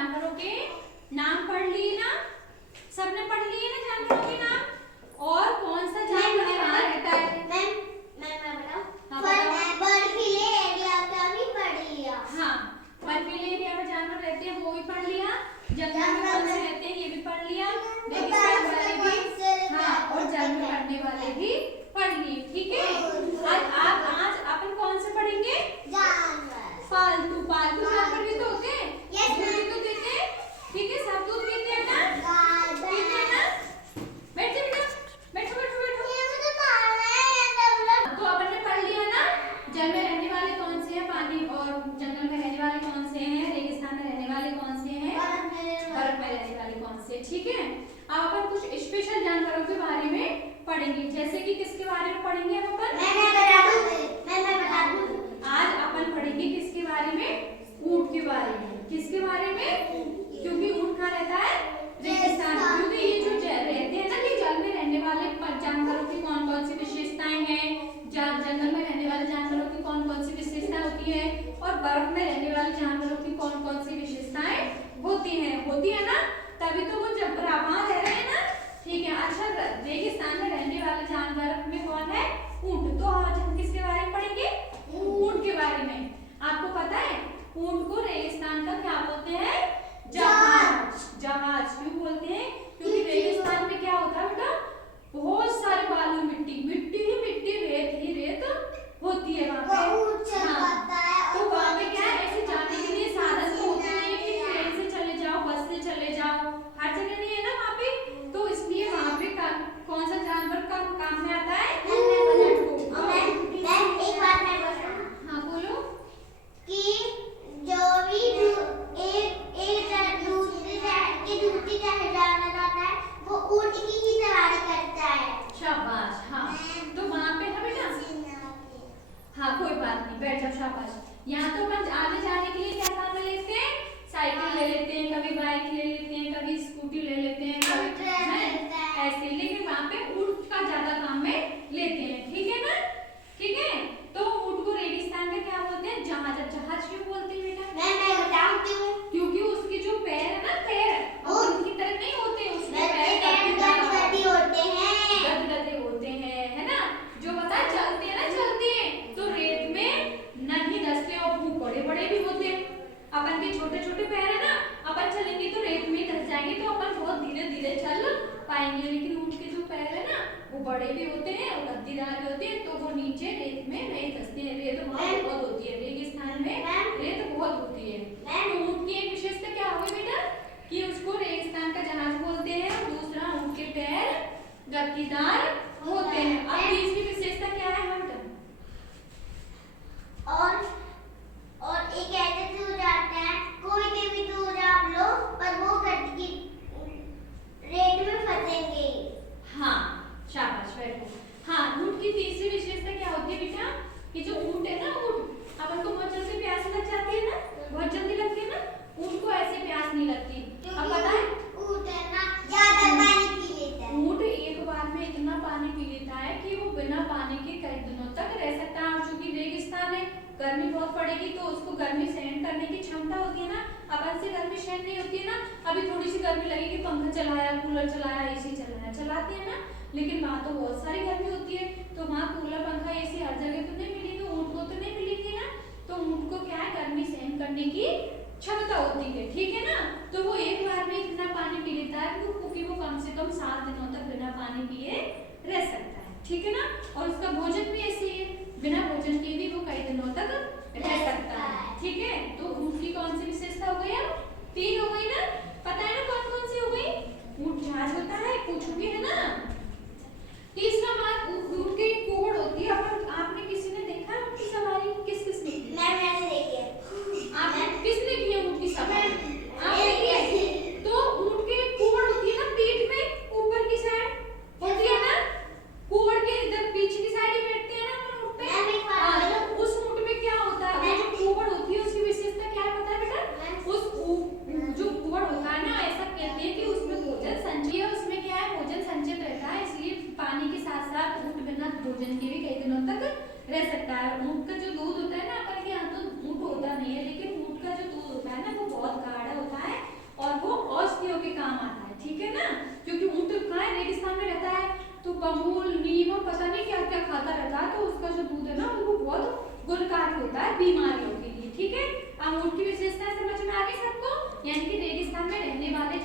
जानवरों के नाम पढ़ लिए ना, सबने पढ़ लिए ना जानवरों के नाम। और कौन सा जानवर कहाँ रहता है? मैं बताऊं? हाँ, बर्फीले एरिया का भी पढ़ लिया। हाँ, बर्फीले एरिया में जानवर रहते हैं वो भी पढ़ लिया, जंगल में कौन से रहते हैं ये भी पढ़ लिया, रेगिस्तान वाले भी, हाँ, और जल में रहने वाले भी पढ़ लिए। ठीक है, आज अपन कौन से पढ़ेंगे? जानवर। पालतू जानवर भी तो होते हैं, दूध भी तो देते हैं। ठीक है, सब दूध पीते हैं ना, पीते हैं ना। बैठो बेटा, बैठो बैठो बैठो। तो अपन ने पढ़ लिया ना, जल में रहने वाले कौन से हैं, पानी और जंगल में रहने वाले कौन से हैं, रेगिस्तान में रहने वाले कौन से हैं, बर्फ में रहने वाले कौन से। ठीक है, अब अपन कुछ स्पेशल जानवरों के बारे में पढ़ेंगे, जैसे कि किसके बारे में पढ़ेंगे अब अपन? मैं बता दूं। आज अपन पढ़ेंगे किसके बारे में? ऊंट के बारे में। किसके बारे में? क्योंकि ऊंट कहाँ रहता है? रेगिस्तान। क्योंकि ये जो रहते हैं ना कि जल में रहने वाले जानवरों की कौन कौन सी विशेषताएं हैं, जंगल में रहने वाले जानवरों की कौन कौन सी विशेषताएं होती है, और बर्फ में रहने वाले जानवरों की कौन कौन सी विशेषताएं होती है ना, तभी तो वो जब वहां रह रहे हैं ना। ठीक है, अच्छा, रेगिस्तान में रहने वाले जानवर में कौन है? ऊंट। तो आज हम किसके बारे में पढ़ेंगे? ऊंट के बारे में। आपको पता है ऊंट को रेगिस्तान का क्या बोलते हैं? जहाज। जहाज क्यों बोलते हैं? क्योंकि रेगिस्तान में क्या होता है बेटा? बहुत सारे बालू, मिट्टी ही मिट्टी, रेत ही रेत होती है वहाँ पे। हाँ, तो वहाँ पे क्या है, ऐसे जाने के लिए साधन तो होते नहीं है कि ट्रेन से चले जाओ, बस से चले जाओ, हर जगह नहीं है ना वहाँ पे। तो इसलिए वहाँ पे कौन सा जानवर का काम में आता है? एक बात मैं बोल रहा हूँ। हाँ बोलो। कि जो भी एक दूसरी जगह जाना चाहता है वो ऊंट की ही सवारी करता है। शाबाश। हाँ, तो वहाँ पे है बेटा। हाँ, कोई बात नहीं, बैठ जाओ, शाबाश। यहाँ तो अपन आगे जाने के लिए क्या काम ले लेते हैं? साइकिल ले लेते हैं, कभी बाइक ले लेते हैं, कभी स्कूटी ले लेते हैं, कभी ऐसे, लेकिन वहाँ पे ऊंट का ज्यादा काम में लेते हैं। ठीक है ना? ठीक है, तो ऊंट को रेगिस्तान में क्या बोलते हैं? जहाज। जहाज क्यों बोलते हैं बेटा? मैं बताऊं क्यों? क्योंकि उसके जो पैर है ना, पैर उनकी तरह नहीं होते, उसके पैर गदगदे होते हैं। गदगदे होते हैं, है ना, जो पता है चलते हैं ना, चलते हैं तो रेत में नहीं धंसते, और बड़े बड़े भी होते हैं। अपन के छोटे छोटे पैर है ना, अपन चलेंगे तो रेत में धंस जाएंगे, तो अपन बहुत धीरे धीरे चल पाएंगे। लेकिन ऊंट के जो पैर है ना वो बड़े भी होते हैं और गद्दीदार भी होते हैं, तो वो नीचे रेत में नहीं धंसते हैं। रेत वहाँ बहुत होती है, रेगिस्तान में रेत बहुत होती है। तो ऊंट की एक विशेषता क्या होगी बेटा? कि उसको रेगिस्तान का जहाज बोलते हैं, और दूसरा ऊंट के पैर गद्दीदार होते हैं। अब तीसरी विशेषता क्या है बेटा? और एक ऐसे दूर जाते हैं, कोई भी दूर आप लो पर वो गद्दी रेत में फंसेंगे। हाँ, शाबाश, बैठो। हाँ, ऊंट की तीसरी विशेषता क्या होती है बेटा? कि जो ऊंट है ना, ऊंट अपन को बहुत जल्दी प्यास लग जाती है ना, बहुत जल्दी लगती है ना, ऊंट को ऐसे प्यास नहीं लगती। अब पता है ऊंट है ना ज्यादा पानी पी लेता है। ऊंट एक बार में इतना पानी पी लेता है कि वो बिना पानी के कई दिनों तक रह सकता है। और चूंकि रेगिस्तान है, गर्मी बहुत पड़ेगी तो उसको गर्मी सहन करने की क्षमता होती है ना, अपन से गर्मी सहन नहीं होती है ना। अभी थोड़ी सी गर्मी लगेगी, पंखा चलाया, कूलर चलाया, एसी चलाया, चलाते हैं ना, लेकिन वहाँ तो बहुत सारी गर्मी होती है, तो वहाँ कूलर, पंखा, एसी हर जगह तो नहीं मिलेगी, ऊंट को तो नहीं मिलेगी ना। तो ऊंट को क्या है, गर्मी सहन करने की क्षमता होती है। ठीक है ना? तो वो एक बार में इतना पानी पी लेता है क्योंकि वो कम से कम 7 दिनों तक बिना पानी पिए रह सकता है। ठीक है ना? और उसका भोजन भी ऐसे ही है, बिना भोजन के भी वो कई दिनों तक रह सकता है। ठीक है, तो ऊंट की कौन सी विशेषता हो गई? अब 3 हो गई ना? पता है ना कौन कौन सी हो गई? ऊंट जहाज होता है, पूछोगे है ना। तीसरा बात, ऊंट की कोहड़ होती है। अपन आपने किसी ने देखा है ऊंट की सवारी? किस किस ने? मैंने देखी है। आपने किसने की है ऊंट की सवारी? आपने की है? तो ऊंट की कोहड़ होती है ना, पीठ में ऊपर की साइड होती है ना, कोहड़ के इधर पीछे की साइड ही बैठते हैं ना अपन ऊंट पे। हाँ, तो उस ऊंट में क्या होता है, वो जो कोहड़ होती है उसकी विशेषता क्या है पता है बेटा? उस जो कोहड़ होता है ना, ऐसा कहते हैं कि उसमें भोजन संचित है, उसमें क्या है, भोजन संचित रहता है, इसलिए पानी के साथ साथ ऊंट बिना भोजन के भी कई दिनों तक रह सकता है। ऊंट का जो दूध होता है ना, अपन के यहाँ तो ऊंट होता नहीं है, लेकिन ऊंट का जो दूध होता है ना वो बहुत गाढ़ा होता है, अमूल नीम और पता नहीं क्या क्या खाता रहता है, तो उसका जो दूध है ना वो बहुत गुणकारी होता है बीमारियों के लिए। ठीक है, अब ऊँट की विशेषता समझ में आ गई सबको, यानी कि रेगिस्तान में रहने वाले